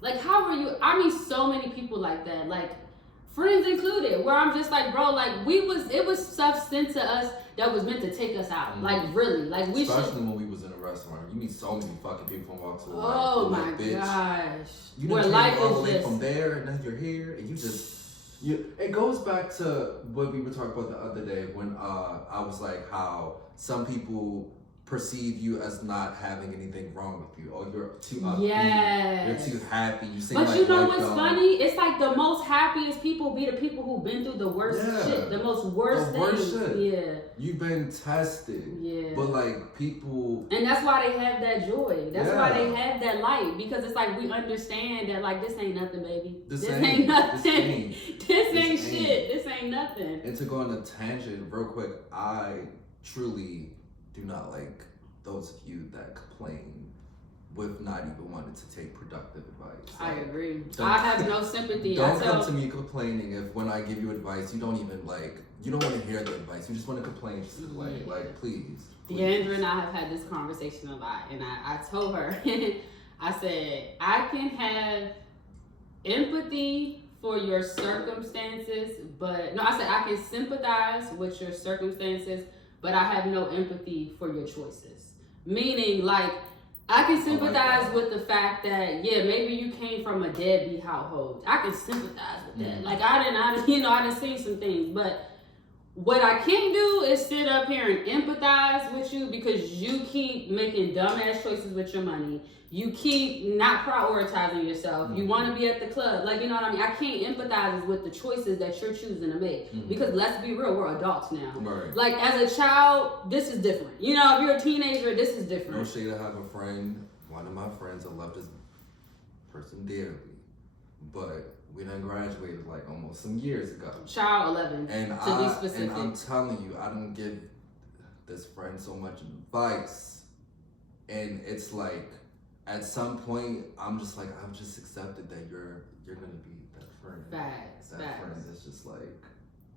Like, how are you? I meet so many people like that. Like, friends included, where I'm just like, bro, like it was stuff sent to us that was meant to take us out. Like really, like we especially when we was in a restaurant. You meet so many fucking people from walks of life. Oh my like, bitch, gosh. You where done life came all the is way just from there, and then you're here, and you just. It goes back to what we were talking about the other day when I was like how some people perceive you as not having anything wrong with you. Oh, you're too upbeat. Yes. You're too happy. You seem but like you know what's funny? It's like the most happiest people be the people who've been through the worst shit. The most worst things. Shit. Yeah. You've been tested. Yeah. But like people. And that's why they have that joy. That's why they have that light. Because it's like we understand that like this ain't nothing, baby. This ain't nothing. This ain't shit. This ain't nothing. And to go on a tangent real quick, I truly do not like those of you that complain with not even wanting to take productive advice. I agree. I have no sympathy. Don't come to me complaining if when I give you advice, you don't even like, you don't want to hear the advice. You just want to complain just to play. Like, please. Deandra and I have had this conversation a lot. And I told her, I said, I can have empathy for your circumstances, but no, I said, I can sympathize with your circumstances, but I have no empathy for your choices. Meaning, like, I can sympathize with the fact that, yeah, maybe you came from a deadbeat household. I can sympathize with that. Like, I didn't see some things, but what I can't do is sit up here and empathize with you because you keep making dumbass choices with your money. You keep not prioritizing yourself. You want to be at the club. Like, you know what I mean? I can't empathize with the choices that you're choosing to make. Because let's be real, we're adults now. Right. Like, as a child, this is different. You know, if you're a teenager, this is different. No shade, I have a friend, one of my friends, I love this person dearly. But we done graduated like almost some years ago. Child 11, and to be specific. And I'm telling you, I don't give this friend so much advice. And it's like, at some point, I'm just like, I've just accepted that you're gonna be that friend. Facts. That friend is just like,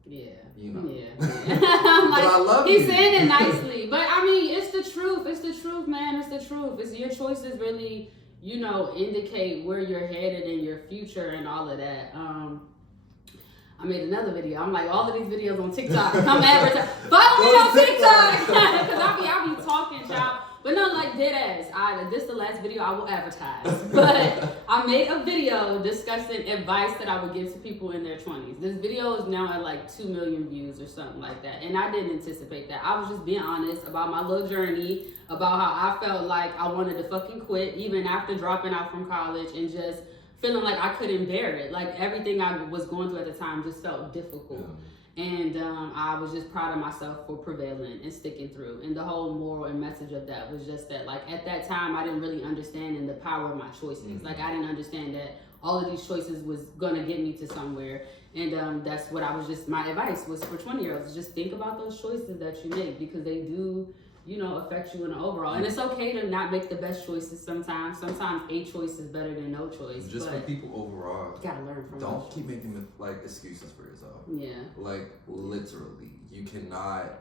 yeah, you know. Yeah. I'm like, but I love you. He's saying it nicely, but I mean, it's the truth. It's the truth, man. It's the truth. It's your choices really, you know, indicate where you're headed in your future and all of that. I made another video. I'm like, all of these videos on TikTok. I'm advertising. Follow me on TikTok because I be talking, child. But no, like dead ass. This is the last video I will advertise. But I made a video discussing advice that I would give to people in their 20s. This video is now at like 2 million views or something like that. And I didn't anticipate that. I was just being honest about my little journey, about how I felt like I wanted to fucking quit even after dropping out from college and just feeling like I couldn't bear it. Like everything I was going through at the time just felt difficult. And I was just proud of myself for prevailing and sticking through. And the whole moral and message of that was just that, like, at that time, I didn't really understand the power of my choices. Like, I didn't understand that all of these choices was going to get me to somewhere. And that's what I was just, my advice was for 20-year-olds, just think about those choices that you make because they do, you know, affect you in the overall. And it's okay to not make the best choices sometimes. Sometimes a choice is better than no choice. Just for people overall, you gotta learn from don't keep making like excuses for yourself. Yeah. Like literally, you cannot.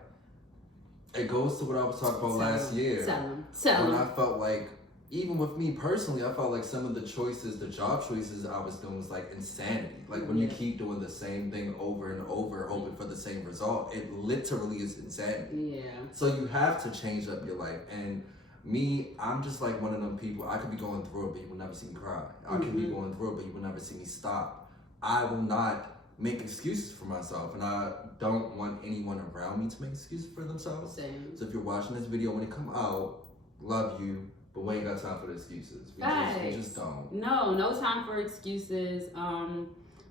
It goes to what I was talking about last year. Tell when them. I felt like, even with me personally, I felt like some of the choices, the job choices I was doing was like insanity. Like when you keep doing the same thing over and over, hoping for the same result, it literally is insanity. Yeah. So you have to change up your life. And me, I'm just like one of them people, I could be going through it, but you will never see me cry. I could be going through it, but you will never see me stop. I will not make excuses for myself, and I don't want anyone around me to make excuses for themselves. Same. So if you're watching this video when it come out, love you. But we ain't got time for the excuses. We just don't. No time for excuses.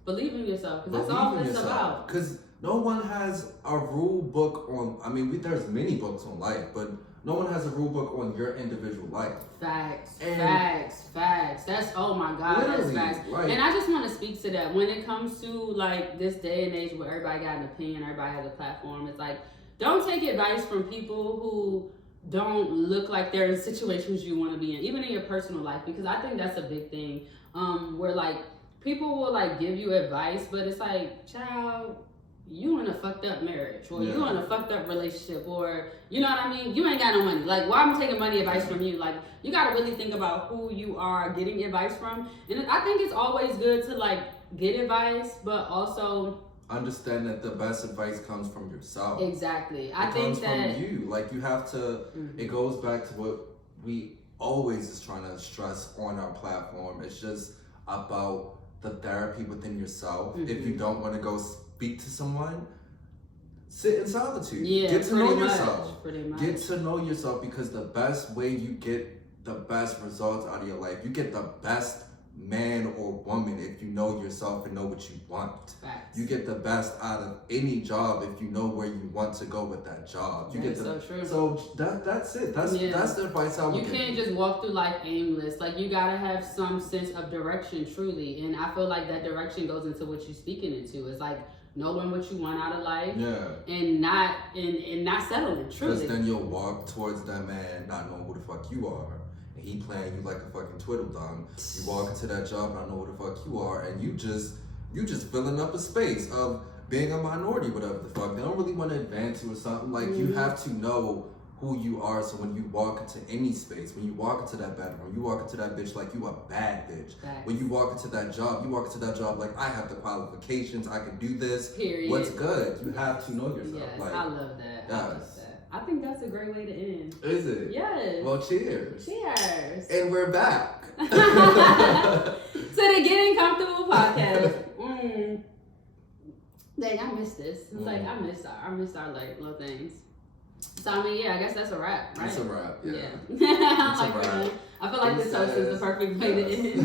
Believe in yourself. Because that's all it's about. Because no one has a rule book on, I mean, there's many books on life, but no one has a rule book on your individual life. Facts. That's, oh my God, that's facts. Like, and I just want to speak to that. When it comes to like this day and age where everybody got an opinion, everybody has a platform, it's like, don't take advice from people who don't look like they're in situations you want to be in, even in your personal life, because I think that's a big thing. Where like people will like give you advice, but it's like, child, you in a fucked up marriage, or you in a fucked up relationship, or you know what I mean? You ain't got no money. Like, why am I taking money advice from you? Like, you gotta really think about who you are getting advice from. And I think it's always good to like get advice, but also understand that the best advice comes from yourself. Exactly. I it think comes that from you. Like you have to. It goes back to what we always is trying to stress on our platform. It's just about the therapy within yourself. If you don't want to go speak to someone, sit in solitude. Yeah, get to know yourself. Pretty much. Get to know yourself, because the best way you get the best results out of your life, you get the best man or woman if you know yourself and know what you want. Facts. You get the best out of any job if you know where you want to go with that job. You get so true. So that's it. That's the advice I would give. You can't just walk through life aimless. Like you gotta have some sense of direction, truly. And I feel like that direction goes into what you're speaking into. It's like knowing what you want out of life. Yeah. And not settling, truly. Because then you'll walk towards that man not knowing who the fuck you are. And he playing you like a fucking twiddle dum. You walk into that job not know who the fuck you are, and you just filling up a space of being a minority, whatever the fuck. They don't really want to advance you or something. Like you have to know who you are, so when you walk into any space, when you walk into that bedroom, you walk into that bitch like you a bad bitch. Facts. When you walk into that job, like I have the qualifications, I can do this. Period. What's good? You have to know yourself. Yes, like, I love that. Yes. I love that. I think that's a great way to end. Is it? Yes. Well, cheers. Cheers. And we're back. To the Getting Comfortable podcast. Dang, I missed this. It's like I missed our like little things. So I mean, yeah, I guess that's a wrap, right? It's a wrap. Yeah. I feel like this toast is the perfect way to end.